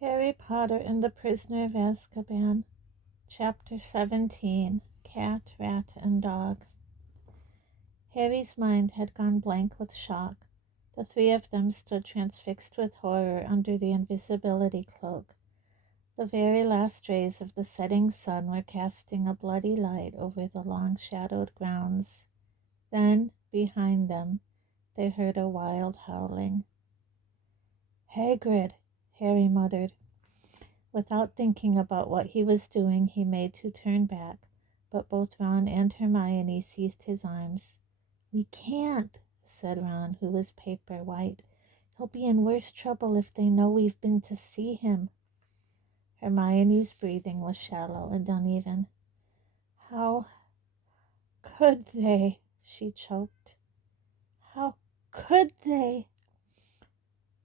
Harry Potter and the Prisoner of Azkaban, Chapter 17, Cat, Rat, and Dog. Harry's mind had gone blank with shock. The three of them stood transfixed with horror under the invisibility cloak. The very last rays of the setting sun were casting a bloody light over the long-shadowed grounds. Then, behind them, they heard a wild howling. "Hagrid," Harry muttered. Without thinking about what he was doing, he made to turn back, but both Ron and Hermione seized his arms. "We can't," said Ron, who was paper white. "He'll be in worse trouble if they know we've been to see him." Hermione's breathing was shallow and uneven. "How could they?" she choked. "How could they?"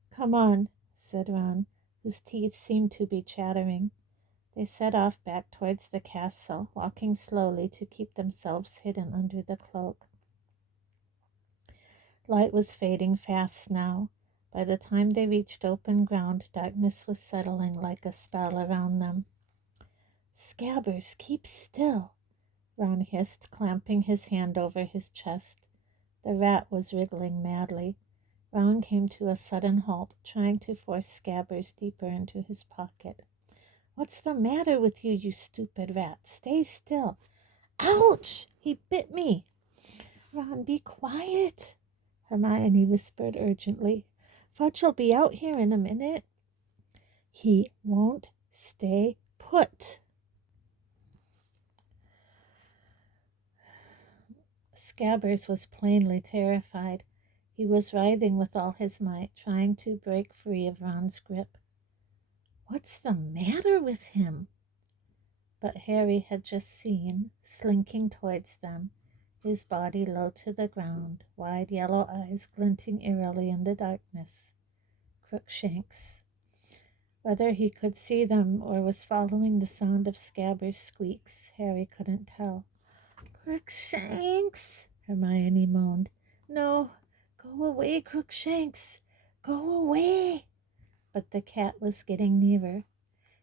"Come on," said Ron, whose teeth seemed to be chattering. They set off back towards the castle, walking slowly to keep themselves hidden under the cloak. Light was fading fast now. By the time they reached open ground, darkness was settling like a spell around them. "Scabbers, keep still," Ron hissed, clamping his hand over his chest. The rat was wriggling madly. Ron came to a sudden halt, trying to force Scabbers deeper into his pocket. "What's the matter with you, you stupid rat? Stay still." "Ouch! He bit me." "Ron, be quiet," Hermione whispered urgently. "Fudge'll be out here in a minute." "He won't stay put." Scabbers was plainly terrified. He was writhing with all his might, trying to break free of Ron's grip. "What's the matter with him?" But Harry had just seen, slinking towards them, his body low to the ground, wide yellow eyes glinting eerily in the darkness, Crookshanks. Whether he could see them or was following the sound of Scabbers' squeaks, Harry couldn't tell. "Crookshanks," Hermione moaned. "No, go away, Crookshanks, go away." But the cat was getting nearer.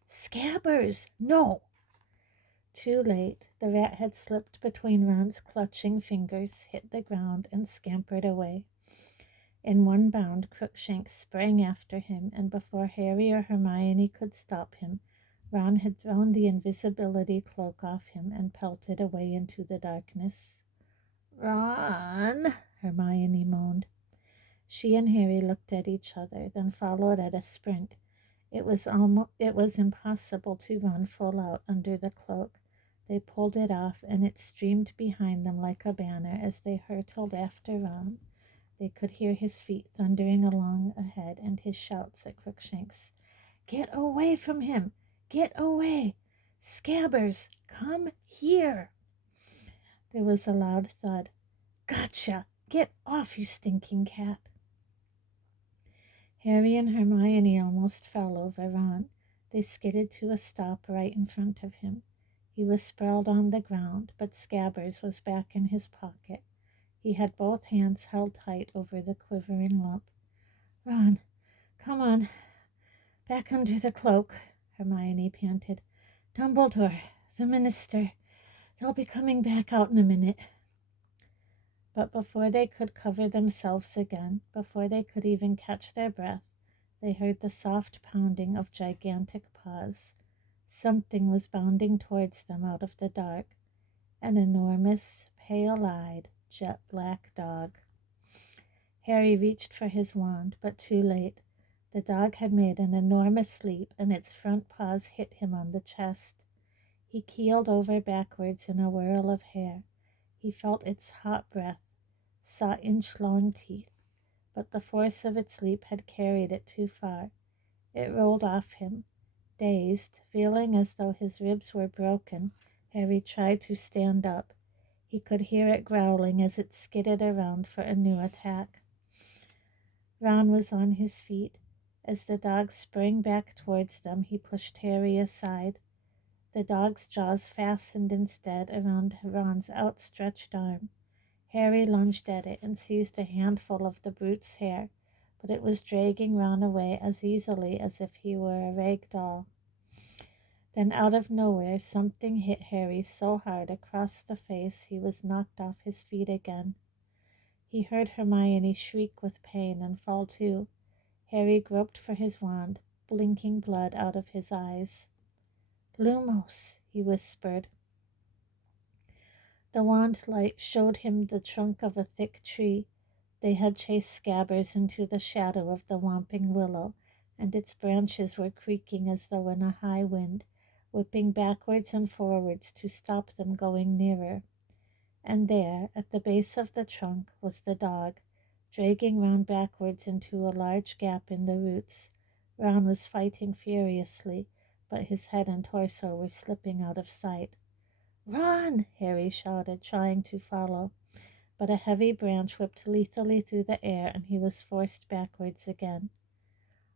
"Scabbers, no!" Too late. The rat had slipped between Ron's clutching fingers, hit the ground, and scampered away. In one bound, Crookshanks sprang after him, and before Harry or Hermione could stop him, Ron had thrown the invisibility cloak off him and pelted away into the darkness. "Ron," Hermione moaned. She and Harry looked at each other, then followed at a sprint. It was impossible to run full out under the cloak. They pulled it off, and it streamed behind them like a banner as they hurtled after Ron. They could hear his feet thundering along ahead and his shouts at Crookshanks. "Get away from him! Get away! Scabbers, come here!" There was a loud thud. "Gotcha! Get off, you stinking cat!" Harry and Hermione almost fell over Ron. They skidded to a stop right in front of him. He was sprawled on the ground, but Scabbers was back in his pocket. He had both hands held tight over the quivering lump. "Ron, come on, back under the cloak," Hermione panted. "Dumbledore, the minister, they'll be coming back out in a minute." But before they could cover themselves again, before they could even catch their breath, they heard the soft pounding of gigantic paws. Something was bounding towards them out of the dark. An enormous, pale-eyed, jet-black dog. Harry reached for his wand, but too late. The dog had made an enormous leap, and its front paws hit him on the chest. He keeled over backwards in a whirl of hair. He felt its hot breath, saw inch-long teeth, but the force of its leap had carried it too far. It rolled off him. Dazed, feeling as though his ribs were broken, Harry tried to stand up. He could hear it growling as it skidded around for a new attack. Ron was on his feet. As the dog sprang back towards them, he pushed Harry aside. The dog's jaws fastened instead around Ron's outstretched arm. Harry lunged at it and seized a handful of the brute's hair, but it was dragging Ron away as easily as if he were a rag doll. Then out of nowhere something hit Harry so hard across the face he was knocked off his feet again. He heard Hermione shriek with pain and fall too. Harry groped for his wand, blinking blood out of his eyes. "Lumos," he whispered. The wand light showed him the trunk of a thick tree. They had chased Scabbers into the shadow of the whomping willow, and its branches were creaking as though in a high wind, whipping backwards and forwards to stop them going nearer. And there, at the base of the trunk, was the dog, dragging Ron backwards into a large gap in the roots. Ron was fighting furiously, but his head and torso were slipping out of sight. "Run!" Harry shouted, trying to follow, but a heavy branch whipped lethally through the air and he was forced backwards again.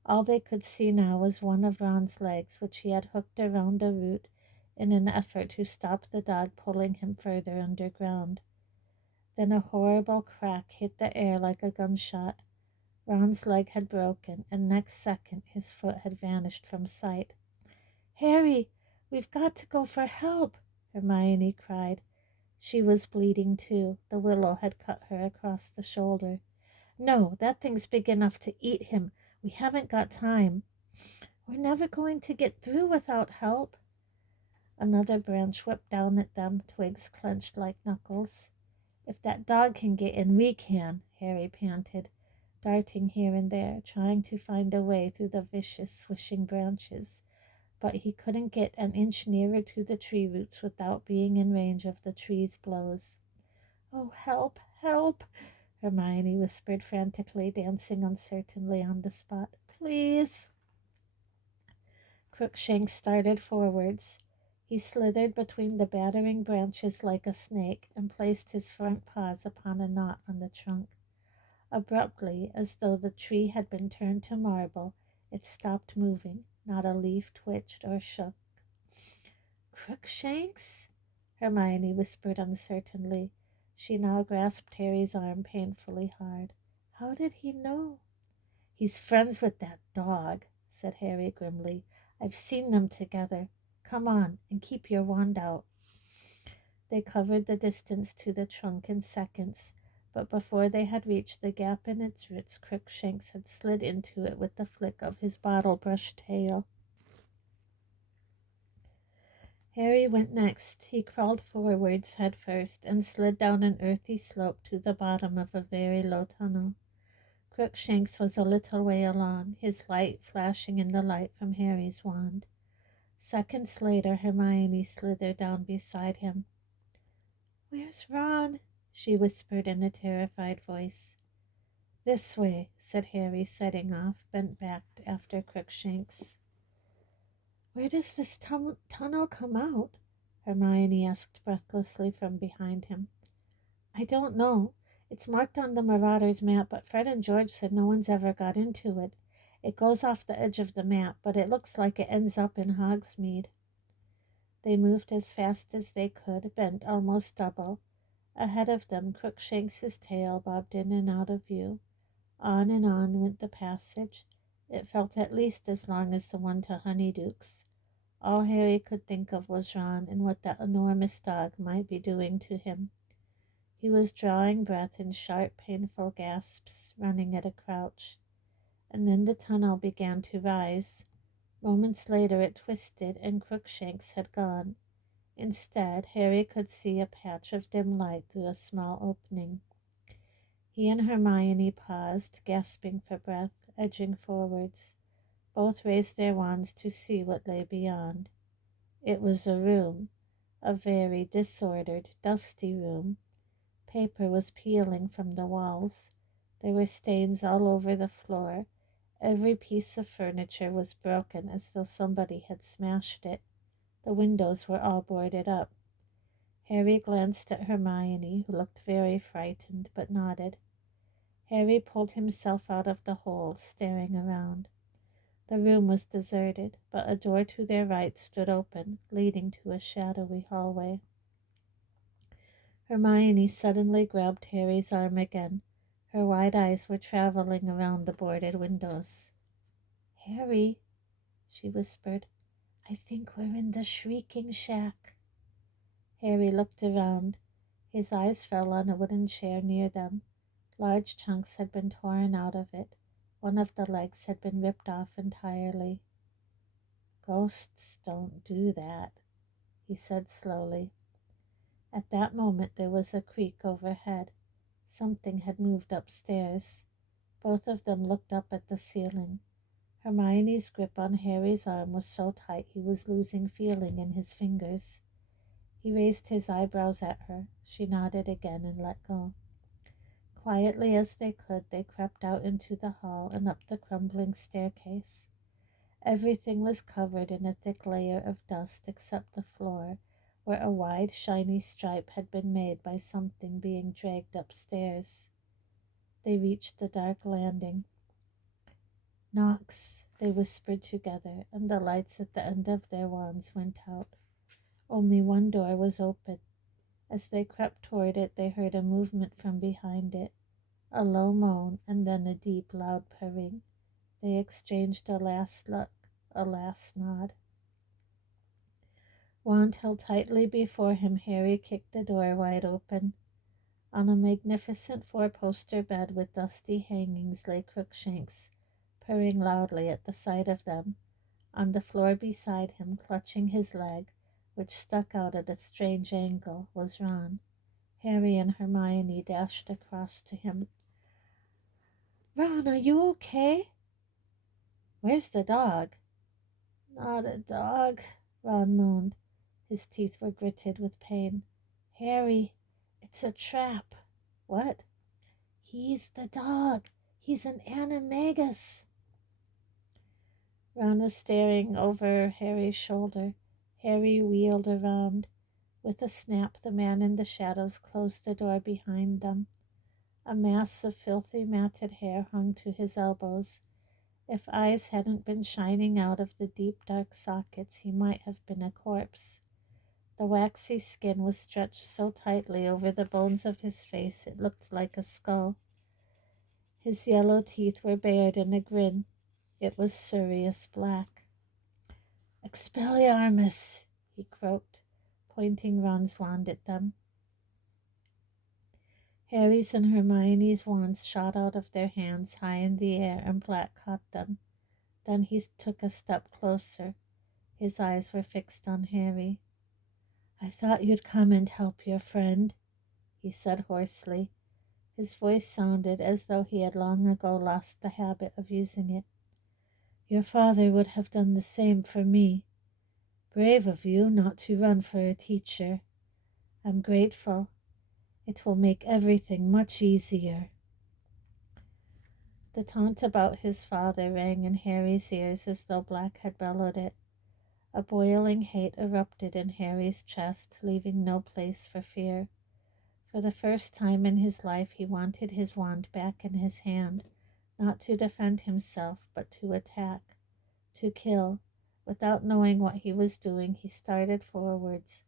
All they could see now was one of Ron's legs, which he had hooked around a root in an effort to stop the dog pulling him further underground. Then a horrible crack hit the air like a gunshot. Ron's leg had broken, and next second his foot had vanished from sight. "Harry, we've got to go for help!" Hermione cried. She was bleeding too. The willow had cut her across the shoulder. "No, that thing's big enough to eat him. We haven't got time." "We're never going to get through without help." Another branch whipped down at them, twigs clenched like knuckles. "If that dog can get in, we can," Harry panted, darting here and there, trying to find a way through the vicious, swishing branches. But he couldn't get an inch nearer to the tree roots without being in range of the tree's blows. "Oh, help, help!" Hermione whispered frantically, dancing uncertainly on the spot. "Please!" Crookshanks started forwards. He slithered between the battering branches like a snake and placed his front paws upon a knot on the trunk. Abruptly, as though the tree had been turned to marble, it stopped moving. Not a leaf twitched or shook. "Crookshanks?" Hermione whispered uncertainly. She now grasped Harry's arm painfully hard. "How did he know?" "He's friends with that dog," said Harry grimly. "I've seen them together. Come on, and keep your wand out." They covered the distance to the trunk in seconds, but before they had reached the gap in its roots, Crookshanks had slid into it with the flick of his bottle-brush tail. Harry went next. He crawled forwards head first and slid down an earthy slope to the bottom of a very low tunnel. Crookshanks was a little way along, his light flashing in the light from Harry's wand. Seconds later, Hermione slithered down beside him. "Where's Ron?" she whispered in a terrified voice. "This way," said Harry, setting off, bent back after Crookshanks. "Where does this tunnel come out?" Hermione asked breathlessly from behind him. "I don't know. It's marked on the Marauders' map, but Fred and George said no one's ever got into it. It goes off the edge of the map, but it looks like it ends up in Hogsmeade." They moved as fast as they could, bent almost double. Ahead of them, Crookshanks's tail bobbed in and out of view. On and on went the passage. It felt at least as long as the one to Honeyduke's. All Harry could think of was Ron and what that enormous dog might be doing to him. He was drawing breath in sharp, painful gasps, running at a crouch. And then the tunnel began to rise. Moments later it twisted, and Crookshanks had gone. Instead, Harry could see a patch of dim light through a small opening. He and Hermione paused, gasping for breath, edging forwards. Both raised their wands to see what lay beyond. It was a room, a very disordered, dusty room. Paper was peeling from the walls. There were stains all over the floor. Every piece of furniture was broken as though somebody had smashed it. The windows were all boarded up. Harry glanced at Hermione, who looked very frightened, but nodded. Harry pulled himself out of the hole, staring around. The room was deserted, but a door to their right stood open, leading to a shadowy hallway. Hermione suddenly grabbed Harry's arm again. Her wide eyes were traveling around the boarded windows. "Harry," she whispered, "I think we're in the shrieking shack." Harry looked around. His eyes fell on a wooden chair near them. Large chunks had been torn out of it. One of the legs had been ripped off entirely. "Ghosts don't do that," he said slowly. At that moment there was a creak overhead. Something had moved upstairs. Both of them looked up at the ceiling. Hermione's grip on Harry's arm was so tight he was losing feeling in his fingers. He raised his eyebrows at her. She nodded again and let go. Quietly as they could, they crept out into the hall and up the crumbling staircase. Everything was covered in a thick layer of dust except the floor, where a wide, shiny stripe had been made by something being dragged upstairs. They reached the dark landing. "Knox," they whispered together, and the lights at the end of their wands went out. Only one door was open. As they crept toward it, they heard a movement from behind it, a low moan, and then a deep, loud purring. They exchanged a last look, a last nod. Wand held tightly before him, Harry kicked the door wide open. On a magnificent four-poster bed with dusty hangings lay Crookshanks, purring loudly at the sight of them. On the floor beside him, clutching his leg, which stuck out at a strange angle, was Ron. Harry and Hermione dashed across to him. "Ron, are you okay?" "Where's the dog?" "Not a dog," Ron moaned. His teeth were gritted with pain. "Harry, it's a trap." "What?" "He's the dog. He's an animagus." Ron was staring over Harry's shoulder. Harry wheeled around. With a snap, the man in the shadows closed the door behind them. A mass of filthy matted hair hung to his elbows. If eyes hadn't been shining out of the deep dark sockets, he might have been a corpse. The waxy skin was stretched so tightly over the bones of his face it looked like a skull. His yellow teeth were bared in a grin. It was Sirius Black. "Expelliarmus," he croaked, pointing Ron's wand at them. Harry's and Hermione's wands shot out of their hands high in the air, and Black caught them. Then he took a step closer. His eyes were fixed on Harry. "I thought you'd come and help your friend," he said hoarsely. His voice sounded as though he had long ago lost the habit of using it. "Your father would have done the same for me. Brave of you not to run for a teacher. I'm grateful. It will make everything much easier." The taunt about his father rang in Harry's ears as though Black had bellowed it. A boiling hate erupted in Harry's chest, leaving no place for fear. For the first time in his life he wanted his wand back in his hand, not to defend himself, but to attack, to kill. Without knowing what he was doing, he started forwards,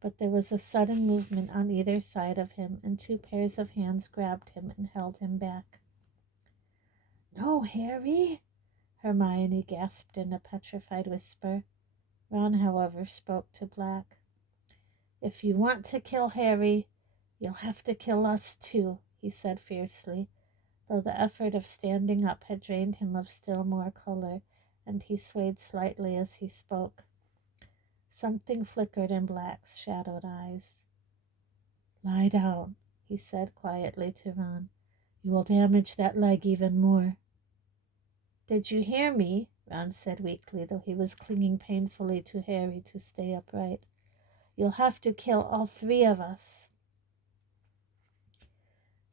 but there was a sudden movement on either side of him, and two pairs of hands grabbed him and held him back. "No, Harry," Hermione gasped in a petrified whisper. Ron, however, spoke to Black. "If you want to kill Harry, you'll have to kill us too," he said fiercely, though the effort of standing up had drained him of still more color, and he swayed slightly as he spoke. Something flickered in Black's shadowed eyes. "Lie down," he said quietly to Ron. "You will damage that leg even more." "Did you hear me?" Ron said weakly, though he was clinging painfully to Harry to stay upright. "You'll have to kill all three of us."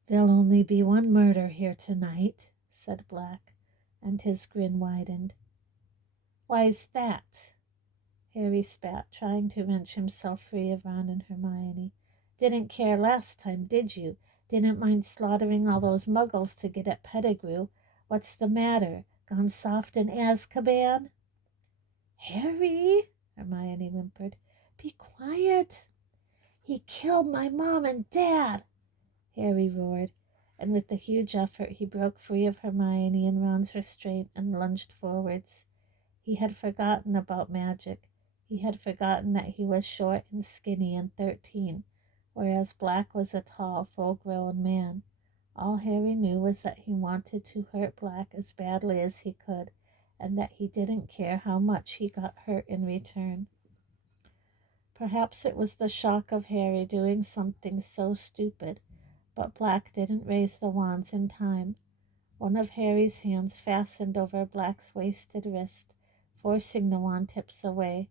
"There'll only be one murder here tonight," said Black, and his grin widened. "Why's that?" Harry spat, trying to wrench himself free of Ron and Hermione. "Didn't care last time, did you? Didn't mind slaughtering all those muggles to get at Pettigrew. What's the matter? Gone soft in Azkaban?" "Harry," Hermione whimpered, "be quiet." "He killed my mom and dad," Harry roared. and with a huge effort he broke free of Hermione and Ron's restraint and lunged forwards. He had forgotten about magic. He had forgotten that he was short and skinny and 13, whereas Black was a tall, full-grown man. All Harry knew was that he wanted to hurt Black as badly as he could, and that he didn't care how much he got hurt in return. Perhaps it was the shock of Harry doing something so stupid, but Black didn't raise the wands in time. One of Harry's hands fastened over Black's wasted wrist, forcing the wand tips away.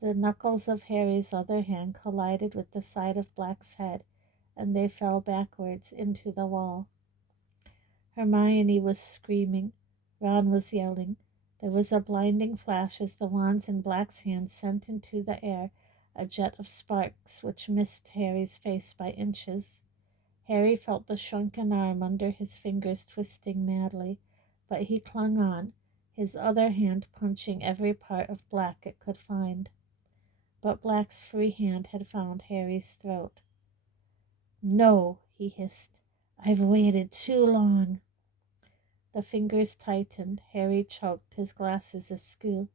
The knuckles of Harry's other hand collided with the side of Black's head, and they fell backwards into the wall. Hermione was screaming. Ron was yelling. There was a blinding flash as the wands in Black's hands sent into the air a jet of sparks which missed Harry's face by inches. Harry felt the shrunken arm under his fingers twisting madly, but he clung on, his other hand punching every part of Black it could find. But Black's free hand had found Harry's throat. "No," he hissed. "I've waited too long." The fingers tightened. Harry choked, his glasses askew.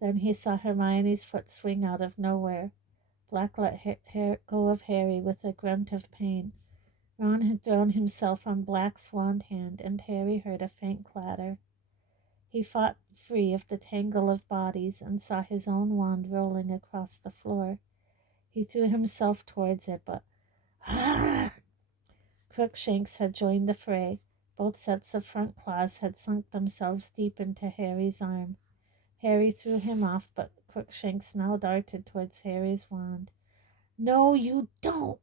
Then he saw Hermione's foot swing out of nowhere. Black let go of Harry with a grunt of pain. Ron had thrown himself on Black's wand hand, and Harry heard a faint clatter. He fought free of the tangle of bodies and saw his own wand rolling across the floor. He threw himself towards it, but Crookshanks had joined the fray. Both sets of front claws had sunk themselves deep into Harry's arm. Harry threw him off, but Crookshanks now darted towards Harry's wand. "No, you don't!"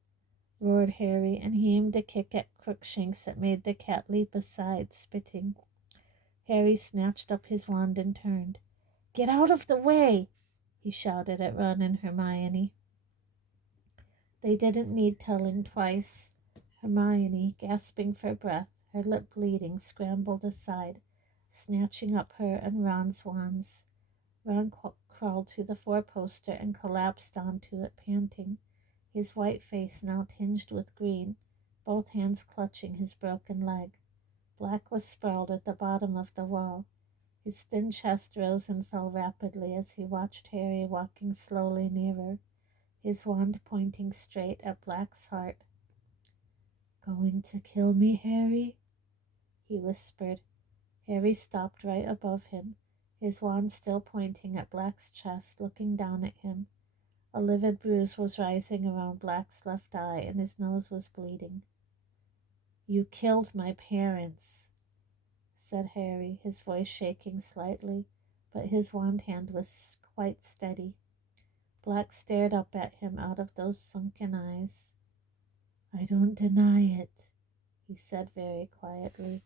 roared Harry, and he aimed a kick at Crookshanks that made the cat leap aside, spitting. Harry snatched up his wand and turned. "Get out of the way!" he shouted at Ron and Hermione. They didn't need telling twice. Hermione, gasping for breath, her lip bleeding, scrambled aside, snatching up her and Ron's wands. Ron crawled to the four-poster and collapsed onto it, panting, his white face now tinged with green, both hands clutching his broken leg. Black was sprawled at the bottom of the wall. His thin chest rose and fell rapidly as he watched Harry walking slowly nearer, his wand pointing straight at Black's heart. "Going to kill me, Harry?" he whispered. Harry stopped right above him, his wand still pointing at Black's chest, looking down at him. A livid bruise was rising around Black's left eye, and his nose was bleeding. "You killed my parents," said Harry, his voice shaking slightly, but his wand hand was quite steady. Black stared up at him out of those sunken eyes. "I don't deny it," he said very quietly,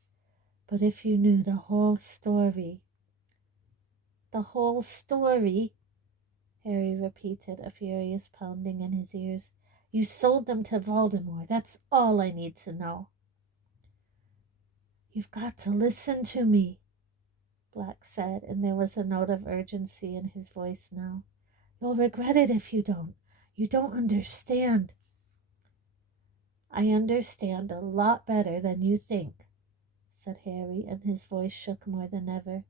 "but if you knew the whole story—" "The whole story?" Harry repeated, a furious pounding in his ears. "You sold them to Voldemort. That's all I need to know." "You've got to listen to me," Black said, and there was a note of urgency in his voice now. "You'll regret it if you don't. You don't understand." "I understand a lot better than you think," said Harry, and his voice shook more than ever.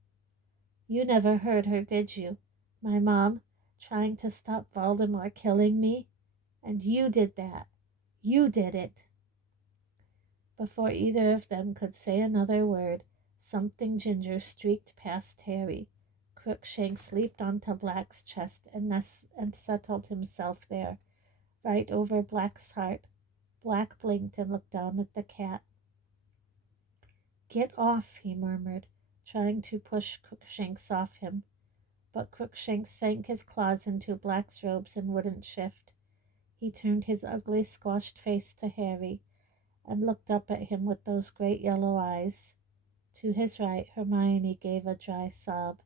"You never heard her, did you? My mom, trying to stop Voldemort killing me? And you did that. You did it." Before either of them could say another word, something ginger streaked past Harry. Crookshanks leaped onto Black's chest and settled himself there, right over Black's heart. Black blinked and looked down at the cat. "Get off," he murmured, trying to push Crookshanks off him. But Crookshanks sank his claws into Black's robes and wouldn't shift. He turned his ugly, squashed face to Harry and looked up at him with those great yellow eyes. To his right, Hermione gave a dry sob.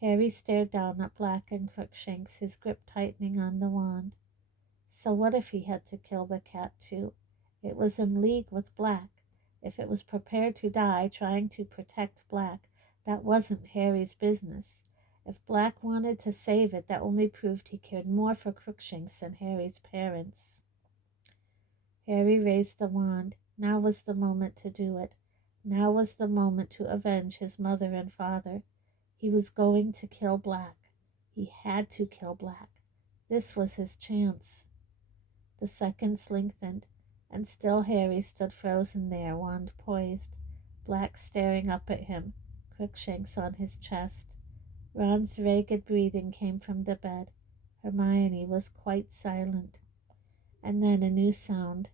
Harry stared down at Black and Crookshanks, his grip tightening on the wand. So what if he had to kill the cat too? It was in league with Black. If it was prepared to die trying to protect Black, that wasn't Harry's business. If Black wanted to save it, that only proved he cared more for Crookshanks than Harry's parents. Harry raised the wand. Now was the moment to do it. Now was the moment to avenge his mother and father. He was going to kill Black. He had to kill Black. This was his chance. The seconds lengthened, and still Harry stood frozen there, wand poised, Black staring up at him, Crookshanks on his chest. Ron's ragged breathing came from the bed. Hermione was quite silent. And then a new sound.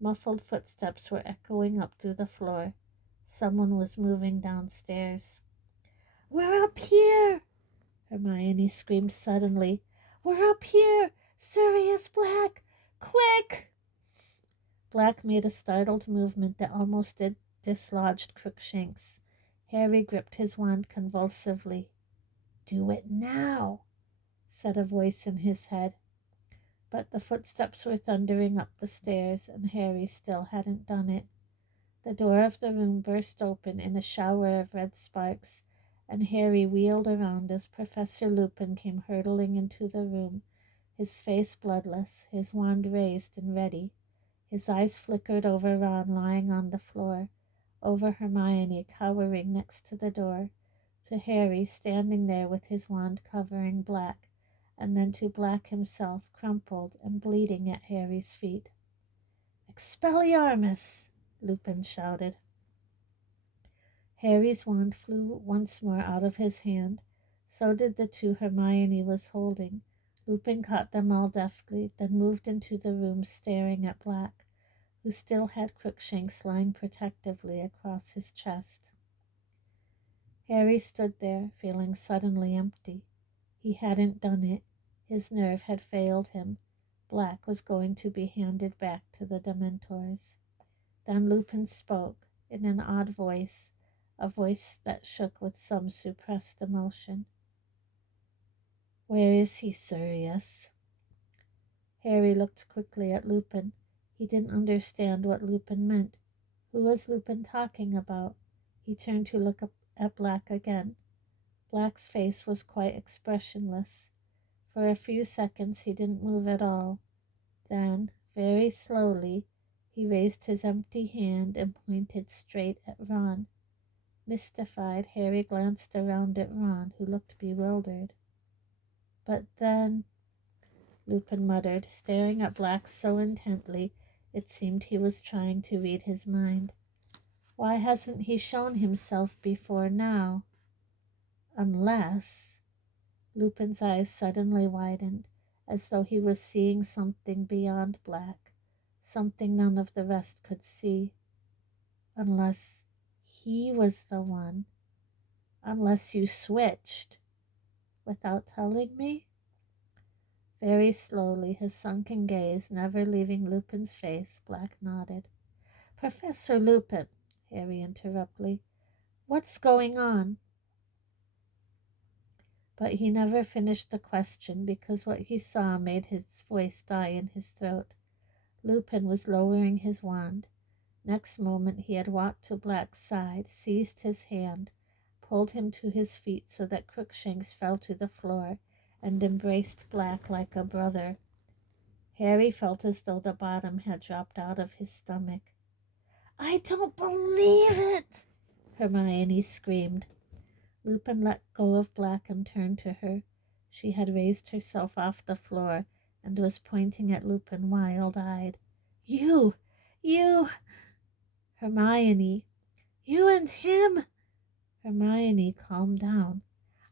Muffled footsteps were echoing up through the floor. Someone was moving downstairs. "We're up here!" Hermione screamed suddenly. "We're up here! Sirius Black! Quick!" Black made a startled movement that almost dislodged Crookshanks. Harry gripped his wand convulsively. "Do it now," said a voice in his head. But the footsteps were thundering up the stairs, and Harry still hadn't done it. The door of the room burst open in a shower of red sparks, and Harry wheeled around as Professor Lupin came hurtling into the room, his face bloodless, his wand raised and ready. His eyes flickered over Ron lying on the floor, over Hermione cowering next to the door, to Harry standing there with his wand covering Black, and then to Black himself, crumpled and bleeding at Harry's feet. "Expelliarmus!" Lupin shouted. Harry's wand flew once more out of his hand. So did the two Hermione was holding. Lupin caught them all deftly, then moved into the room staring at Black, who still had Crookshanks lying protectively across his chest. Harry stood there, feeling suddenly empty. He hadn't done it. His nerve had failed him. Black was going to be handed back to the Dementors. Then Lupin spoke, in an odd voice, a voice that shook with some suppressed emotion. "Where is he, Sirius?" Harry looked quickly at Lupin. He didn't understand what Lupin meant. Who was Lupin talking about? He turned to look up at Black again. Black's face was quite expressionless. For a few seconds he didn't move at all. Then, very slowly, he raised his empty hand and pointed straight at Ron. Mystified, Harry glanced around at Ron, who looked bewildered. "But then," Lupin muttered, staring at Black so intently it seemed he was trying to read his mind. "Why hasn't he shown himself before now? Unless—" Lupin's eyes suddenly widened, as though he was seeing something beyond Black, something none of the rest could see. "Unless he was the one. Unless you switched. Without telling me?" Very slowly, his sunken gaze never leaving Lupin's face, Black nodded. "Professor Lupin," Harry interrupted, "what's going on?" But he never finished the question because what he saw made his voice die in his throat. Lupin was lowering his wand. Next moment he had walked to Black's side, seized his hand, pulled him to his feet so that Crookshanks fell to the floor, and embraced Black like a brother. Harry felt as though the bottom had dropped out of his stomach. "I don't believe it!" Hermione screamed. Lupin let go of Black and turned to her. She had raised herself off the floor and was pointing at Lupin wild-eyed. You! Hermione, you and him!" Hermione, calm down.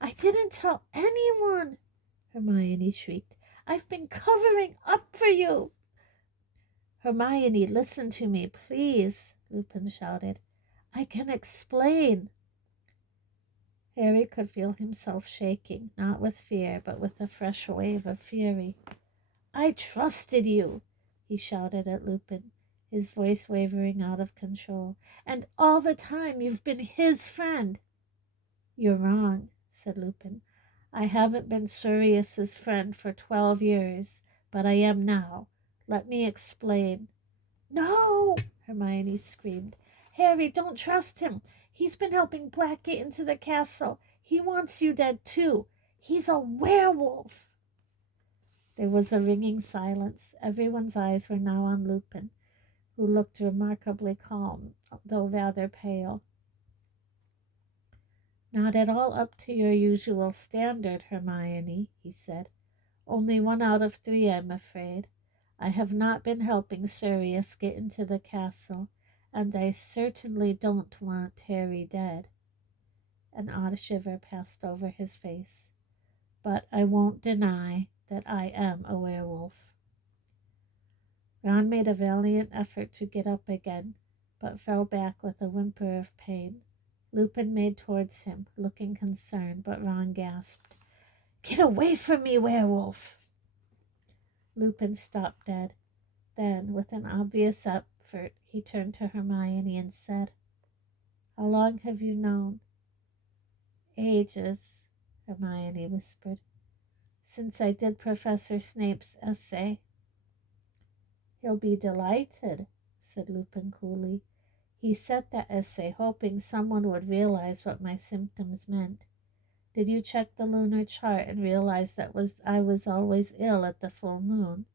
"I didn't tell anyone!" Hermione shrieked. "I've been covering up for you!" "Hermione, listen to me, please," Lupin shouted. "I can explain." Harry could feel himself shaking, not with fear, but with a fresh wave of fury. "I trusted you," he shouted at Lupin, his voice wavering out of control. "And all the time you've been his friend." "You're wrong," said Lupin. "I haven't been Sirius's friend for 12 years, but I am now. Let me explain." "No!" Hermione screamed. "Harry, don't trust him. He's been helping Black get into the castle. He wants you dead too. He's a werewolf." There was a ringing silence. Everyone's eyes were now on Lupin. who looked remarkably calm, though rather pale. "Not at all up to your usual standard, Hermione," he said. "Only 1 out of 3, I'm afraid. I have not been helping Sirius get into the castle, and I certainly don't want Harry dead." An odd shiver passed over his face. "But I won't deny that I am a werewolf." Ron made a valiant effort to get up again, but fell back with a whimper of pain. Lupin made towards him, looking concerned, but Ron gasped, "Get away from me, werewolf!" Lupin stopped dead. Then, with an obvious effort, he turned to Hermione and said, "How long have you known?" "Ages," Hermione whispered. "Since I did Professor Snape's essay." "He'll be delighted," said Lupin coolly. "He set that essay hoping someone would realize what my symptoms meant. Did you check the lunar chart and realize that I was always ill at the full moon?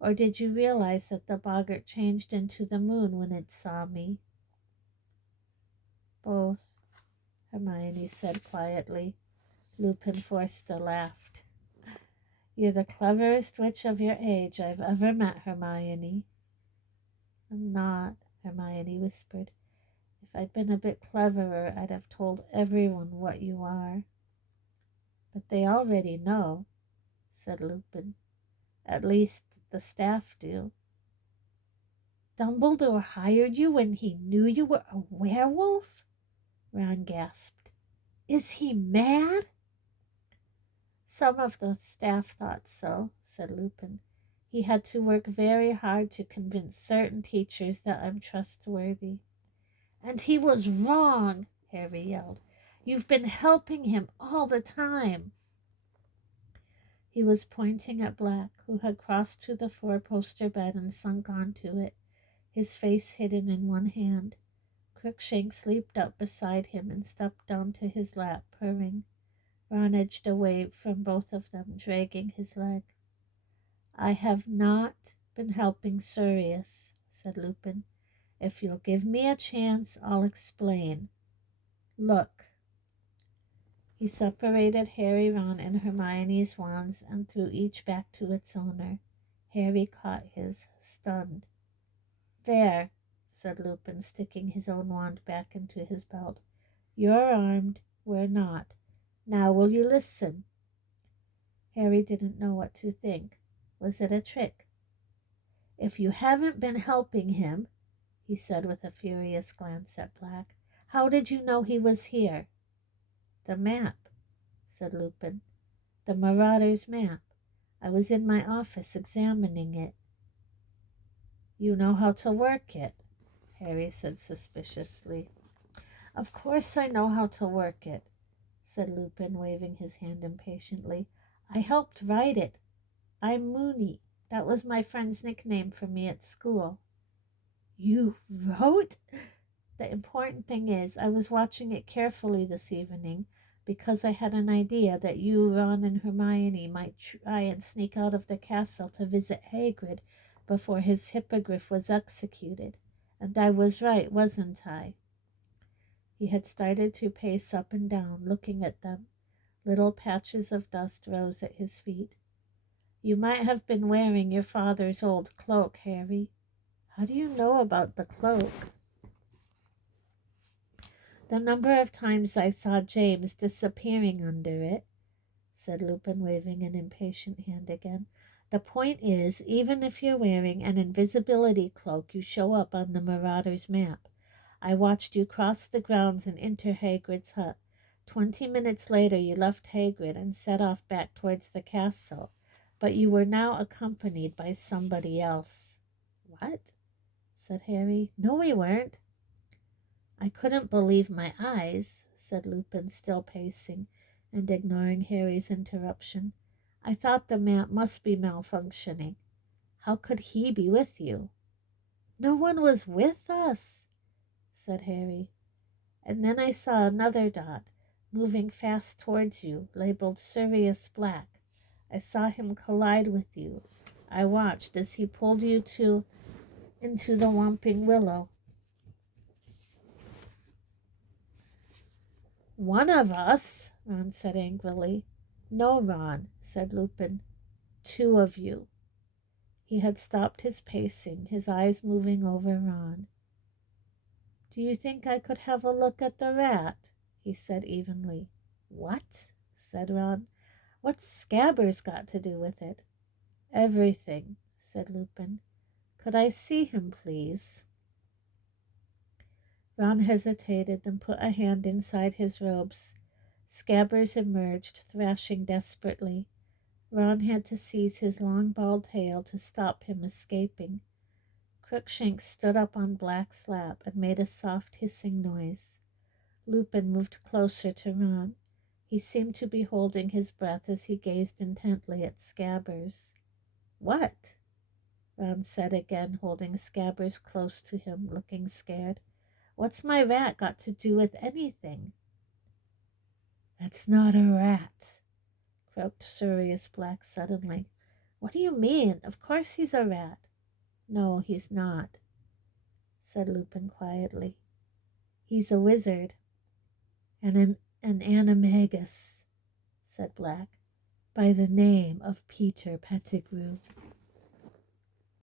Or did you realize that the boggart changed into the moon when it saw me?" "Both," Hermione said quietly. Lupin forced a laugh. "You're the cleverest witch of your age I've ever met, Hermione." "I'm not," Hermione whispered. "If I'd been a bit cleverer, I'd have told everyone what you are." "But they already know," said Lupin. "At least the staff do." "Dumbledore hired you when he knew you were a werewolf?" Ron gasped. "Is he mad?" "Some of the staff thought so," said Lupin. "He had to work very hard to convince certain teachers that I'm trustworthy." "And he was wrong," Harry yelled. "You've been helping him all the time." He was pointing at Black, who had crossed to the four-poster bed and sunk onto it, his face hidden in one hand. Crookshanks leaped up beside him and stepped down to his lap, purring. Ron edged away from both of them, dragging his leg. "I have not been helping Sirius," said Lupin. "If you'll give me a chance, I'll explain. Look." He separated Harry, Ron, and Hermione's wands and threw each back to its owner. Harry caught his, stunned. "There," said Lupin, sticking his own wand back into his belt. "You're armed. We're not. Now will you listen?" Harry didn't know what to think. Was it a trick? "If you haven't been helping him," he said with a furious glance at Black, "how did you know he was here?" "The map," said Lupin. "The Marauder's map. I was in my office examining it." "You know how to work it?" Harry said suspiciously. "Of course I know how to work it," said Lupin, waving his hand impatiently. "I helped write it. I'm Moony. That was my friend's nickname for me at school." "You wrote?" "The important thing is, I was watching it carefully this evening because I had an idea that you, Ron, and Hermione might try and sneak out of the castle to visit Hagrid before his hippogriff was executed. And I was right, wasn't I?" He had started to pace up and down, looking at them. Little patches of dust rose at his feet. "You might have been wearing your father's old cloak, Harry." "How do you know about the cloak?" "The number of times I saw James disappearing under it," said Lupin, waving an impatient hand again. "The point is, even if you're wearing an invisibility cloak, you show up on the Marauder's map. I watched you cross the grounds and enter Hagrid's hut. 20 minutes later you left Hagrid and set off back towards the castle, but you were now accompanied by somebody else." "What?" said Harry. "No, we weren't." "I couldn't believe my eyes," said Lupin, still pacing and ignoring Harry's interruption. "I thought the map must be malfunctioning. How could he be with you?" "No one was with us," said Harry. "And then I saw another dot moving fast towards you, labeled Sirius Black. I saw him collide with you. I watched as he pulled you to into the Whomping Willow. One of us, Ron said angrily. No, Ron, said Lupin. Two of you. He had stopped his pacing, his eyes moving over Ron. Do you think I could have a look at the rat? He said evenly. What? Said Ron. What's Scabbers got to do with it? Everything, said Lupin. Could I see him, please? Ron hesitated, then put a hand inside his robes. Scabbers emerged, thrashing desperately. Ron had to seize his long bald tail to stop him escaping. Crookshanks stood up on Black's lap and made a soft hissing noise. Lupin moved closer to Ron. He seemed to be holding his breath as he gazed intently at Scabbers. What? Ron said again, holding Scabbers close to him, looking scared. What's my rat got to do with anything? That's not a rat, croaked Sirius Black suddenly. What do you mean? Of course he's a rat. No, he's not, said Lupin quietly. He's a wizard. An animagus, said Black, by the name of Peter Pettigrew.